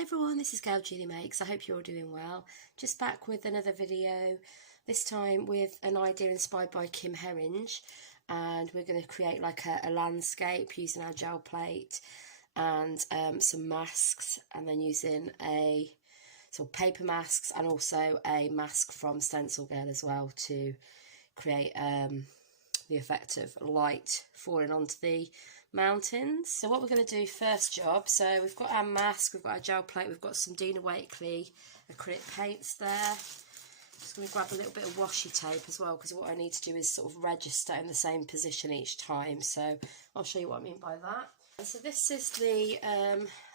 Hi everyone, this is Gelli Makes. I hope you're all doing well. Just back with another video, this time with an idea inspired by Kim Herringe, and we're going to create like a landscape using our gel plate and some masks, and then using a sort of paper masks and also a mask from Stencilgirl as well to create the effect of light falling onto the mountains. So what we're going to do first job, so we've got our mask, we've got our gel plate, we've got some Dina Wakley acrylic paints there. Just going to grab a little bit of washi tape as well, because what I need to do is sort of register in the same position each time. So I'll show you what I mean by that. And so this is the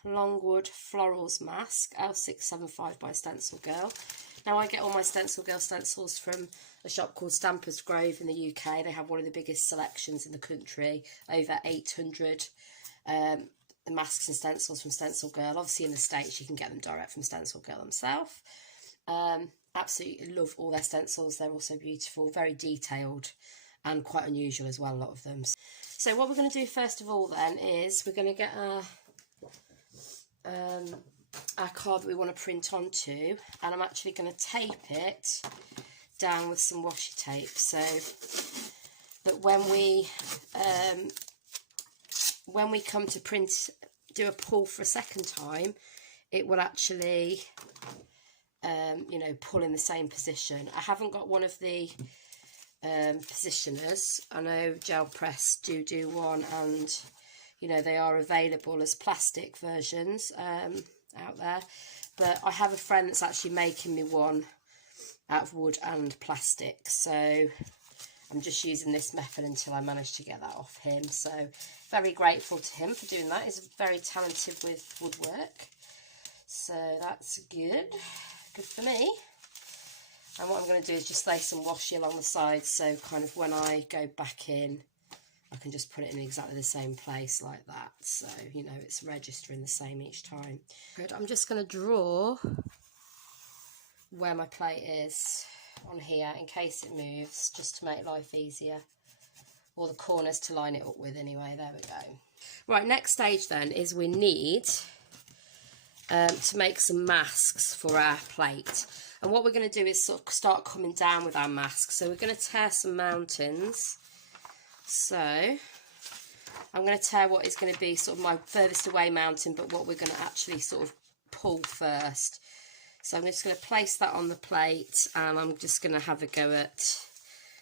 Longwood Florals mask, L675 by Stencilgirl. Now I get all my Stencilgirl stencils from a shop called Stampers Grove in the UK. They have one of the biggest selections in the country, over 800 masks and stencils from Stencilgirl. Obviously in the States you can get them direct from Stencilgirl themselves. Absolutely love all their stencils. They're also beautiful, very detailed and quite unusual as well, a lot of them. So what we're going to do first of all then is we're going to get our card that we want to print onto, and I'm actually going to tape it down with some washi tape so that when we come to print, do a pull for a second time, it will actually you know, pull in the same position. I haven't got one of the positioners. I know Gel Press do one, and you know, they are available as plastic versions out there, but I have a friend that's actually making me one out of wood and plastic, so I'm just using this method until I manage to get that off him. So very grateful to him for doing that. He's very talented with woodwork, so that's good for me. And what I'm going to do is just lay some washi along the sides, so kind of when I go back in I can just put it in exactly the same place like that, so you know it's registering the same each time. Good. I'm just going to draw where my plate is on here in case it moves, just to make life easier, or the corners to line it up with anyway. There we go. Right, next stage then is we need to make some masks for our plate, and what we're going to do is sort of start coming down with our masks. So we're going to tear some mountains. So I'm going to tear what is going to be sort of my furthest away mountain, but what we're going to actually sort of pull first. So I'm just going to place that on the plate, and I'm just going to have a go at,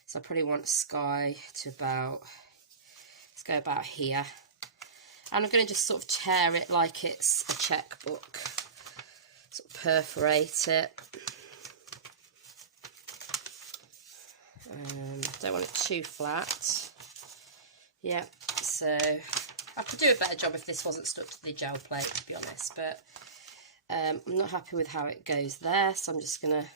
so I probably want sky to about, let's go about here. And I'm going to just sort of tear it like it's a checkbook, sort of perforate it. Don't want it too flat. Yep, so I could do a better job if this wasn't stuck to the gel plate, to be honest, but I'm not happy with how it goes there, so I'm just going to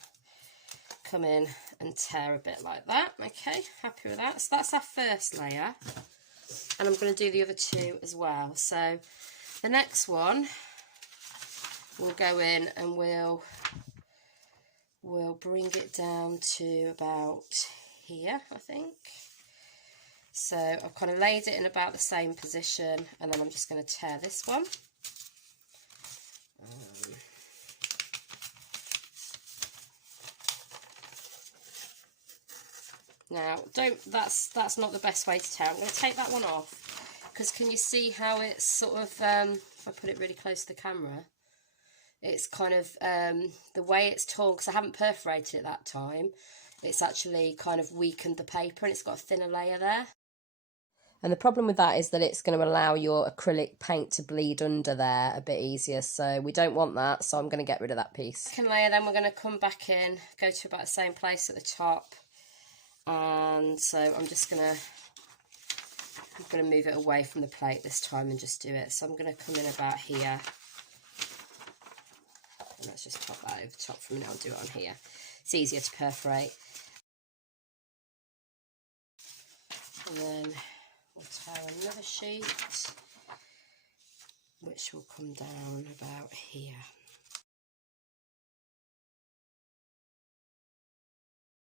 come in and tear a bit like that. Okay, happy with that. So that's our first layer, and I'm going to do the other two as well. So the next one, we'll go in and we'll bring it down to about here, I think. So I've kind of laid it in about the same position, and then I'm just going to tear this one. Now, that's not the best way to tear. I'm going to take that one off, because can you see how it's sort of, if I put it really close to the camera, it's kind of, the way it's torn, because I haven't perforated it that time, it's actually kind of weakened the paper, and it's got a thinner layer there. And the problem with that is that it's going to allow your acrylic paint to bleed under there a bit easier, so we don't want that, so I'm going to get rid of that piece. Second layer, then we're going to come back in, go to about the same place at the top, and so I'm going to move it away from the plate this time and just do it. So I'm going to come in about here, and let's just pop that over the top for a minute. I'll do it on here. It's easier to perforate. And then we'll tear another sheet, which will come down about here.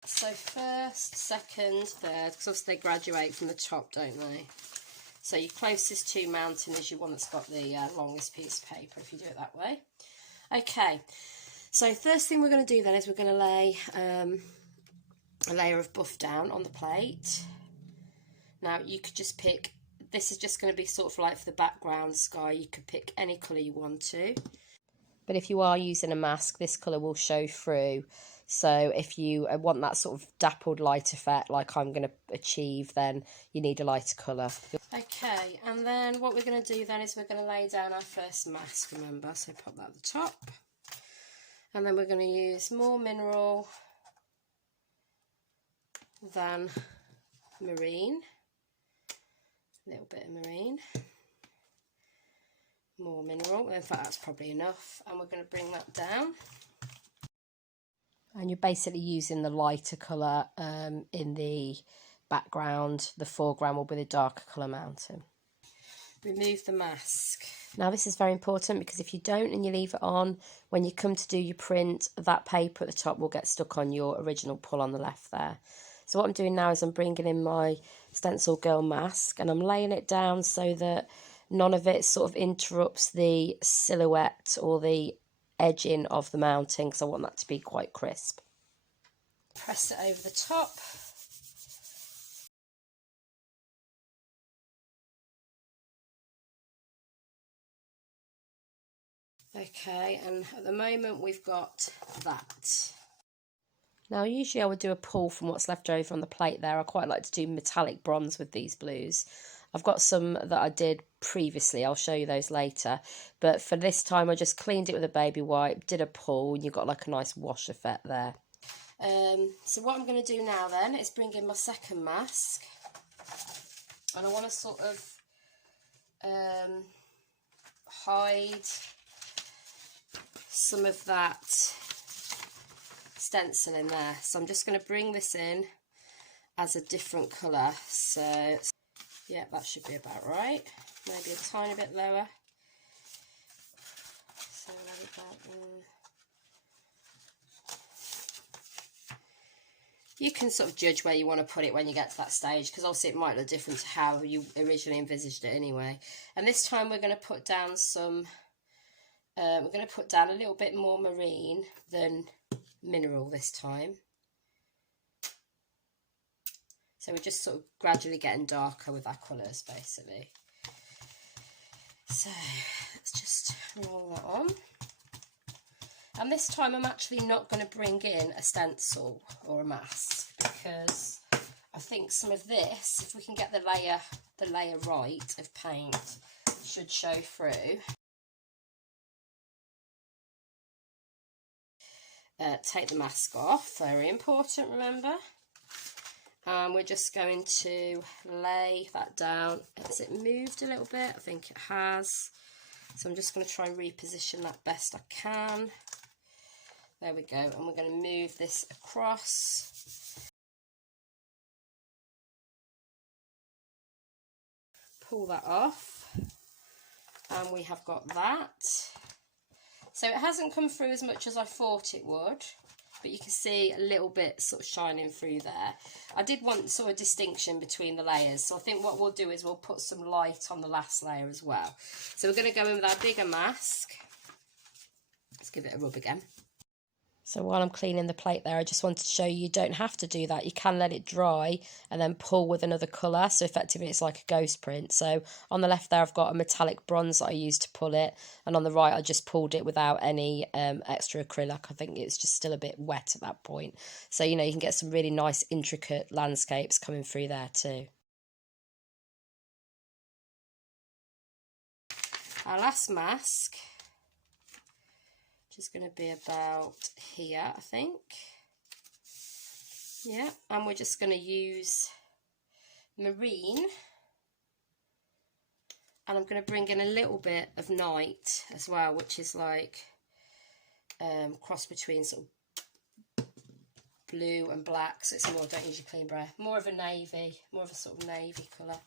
So first, second, third, because obviously they graduate from the top, don't they? So your closest to mountain is your one that's got the longest piece of paper, if you do it that way. Okay, so first thing we're going to do then is we're going to lay a layer of buff down on the plate. Now you could just pick, this is just going to be sort of like for the background sky, you could pick any colour you want to. But if you are using a mask, this colour will show through. So if you want that sort of dappled light effect like I'm going to achieve, then you need a lighter colour. Okay, and then what we're going to do then is we're going to lay down our first mask, remember, so pop that at the top. And then we're going to use more mineral than marine. A little bit of marine. More mineral, in fact that's probably enough. And we're going to bring that down. And you're basically using the lighter colour in the background. The foreground will be the darker colour mountain. Remove the mask. Now this is very important because if you don't and you leave it on, when you come to do your print, that paper at the top will get stuck on your original pull on the left there. So what I'm doing now is I'm bringing in my Stencilgirl mask and I'm laying it down so that none of it sort of interrupts the silhouette or the edging of the mounting, because I want that to be quite crisp. Press it over the top. Okay, and at the moment we've got that. Now usually I would do a pull from what's left over on the plate there. I quite like to do metallic bronze with these blues. I've got some that I did previously, I'll show you those later. But for this time I just cleaned it with a baby wipe, did a pull, and you've got like a nice wash effect there. So what I'm going to do now then is bring in my second mask. And I want to sort of hide some of that stencil in there. So I'm just going to bring this in as a different colour. So yeah, that should be about right. Maybe a tiny bit lower. So let it about there. You can sort of judge where you want to put it when you get to that stage, because obviously it might look different to how you originally envisaged it anyway. And this time we're going to put down some, we're going to put down a little bit more marine than mineral this time. So we're just sort of gradually getting darker with our colours basically. So let's just roll that on. And this time I'm actually not going to bring in a stencil or a mask, because I think some of this, if we can get the layer right of paint, should show through. Take the mask off, very important, remember. And we're just going to lay that down. Has it moved a little bit? I think it has. So I'm just going to try and reposition that best I can. There we go, and we're going to move this across. Pull that off, and we have got that. So it hasn't come through as much as I thought it would, but you can see a little bit sort of shining through there. I did want sort of distinction between the layers, so I think what we'll do is we'll put some light on the last layer as well. So we're going to go in with our bigger mask. Let's give it a rub again. So while I'm cleaning the plate there, I just wanted to show you don't have to do that. You can let it dry and then pull with another colour. So effectively it's like a ghost print. So on the left there, I've got a metallic bronze that I used to pull it. And on the right, I just pulled it without any extra acrylic. I think it's just still a bit wet at that point. So, you know, you can get some really nice intricate landscapes coming through there too. Our last mask is going to be about here, I think. Yeah, and we're just going to use marine, and I'm going to bring in a little bit of night as well, which is like cross between sort of blue and black. So it's more, don't use your clean brayer, more of a navy, more of a sort of navy colour.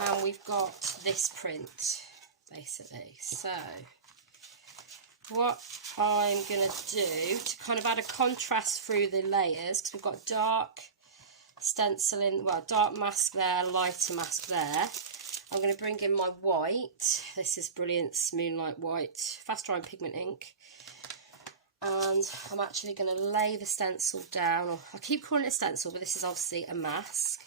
and we've got this print basically. So what I'm going to do to kind of add a contrast through the layers, because we've got dark stenciling, well, dark mask there, lighter mask there. I'm going to bring in my white. This is Brilliance Moonlight White fast drying pigment ink, and I'm actually going to lay the stencil down, or I keep calling it a stencil, but this is obviously a mask,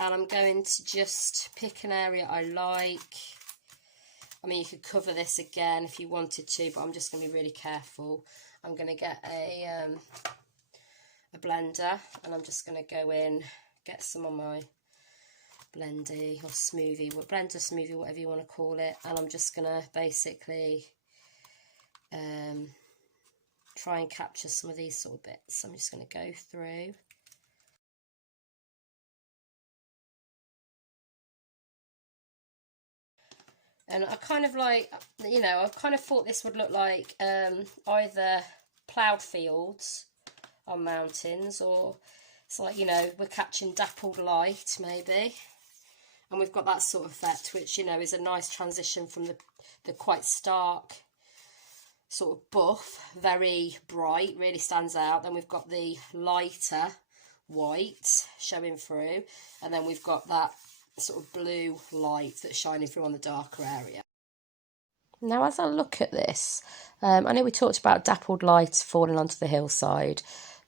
and I'm going to just pick an area I like. I mean, you could cover this again if you wanted to, but I'm just going to be really careful. I'm going to get a blender, and I'm just going to go in, get some on my blendy or smoothie, blender, smoothie, whatever you want to call it, and I'm just going to basically try and capture some of these sort of bits. I'm just going to go through. And I kind of like, you know, I kind of thought this would look like either ploughed fields on mountains, or it's like, you know, we're catching dappled light maybe. And we've got that sort of effect, which, you know, is a nice transition from the quite stark sort of buff, very bright, really stands out. Then we've got the lighter white showing through, and then we've got that sort of blue light that's shining through on the darker area. Now, as I look at this, I know we talked about dappled light falling onto the hillside,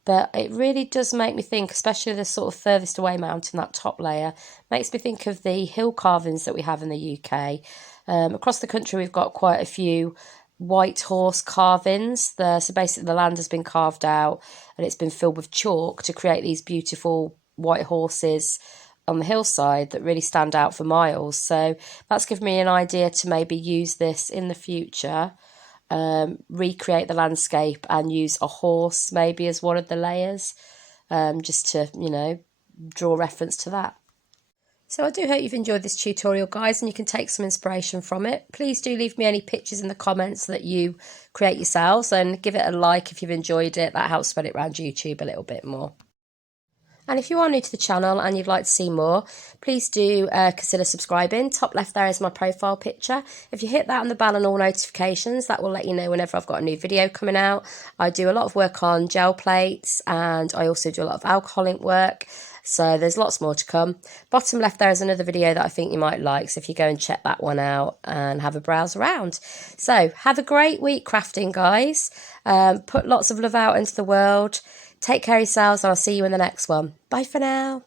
but it really does make me think, especially the sort of furthest away mountain, that top layer, makes me think of the hill carvings that we have in the UK. Across the country, we've got quite a few white horse carvings. So basically the land has been carved out and it's been filled with chalk to create these beautiful white horses on the hillside that really stand out for miles. So that's given me an idea to maybe use this in the future, recreate the landscape and use a horse maybe as one of the layers, just to, you know, draw reference to that. So I do hope you've enjoyed this tutorial, guys, and you can take some inspiration from it. Please do leave me any pictures in the comments that you create yourselves, and give it a like if you've enjoyed it. That helps spread it around YouTube a little bit more. And if you are new to the channel and you'd like to see more, please do consider subscribing. Top left there is my profile picture. If you hit that on the bell and all notifications, that will let you know whenever I've got a new video coming out. I do a lot of work on gel plates, and I also do a lot of alcohol ink work. So there's lots more to come. Bottom left there is another video that I think you might like. So if you go and check that one out and have a browse around. So have a great week crafting, guys. Put lots of love out into the world. Take care of yourselves, and I'll see you in the next one. Bye for now.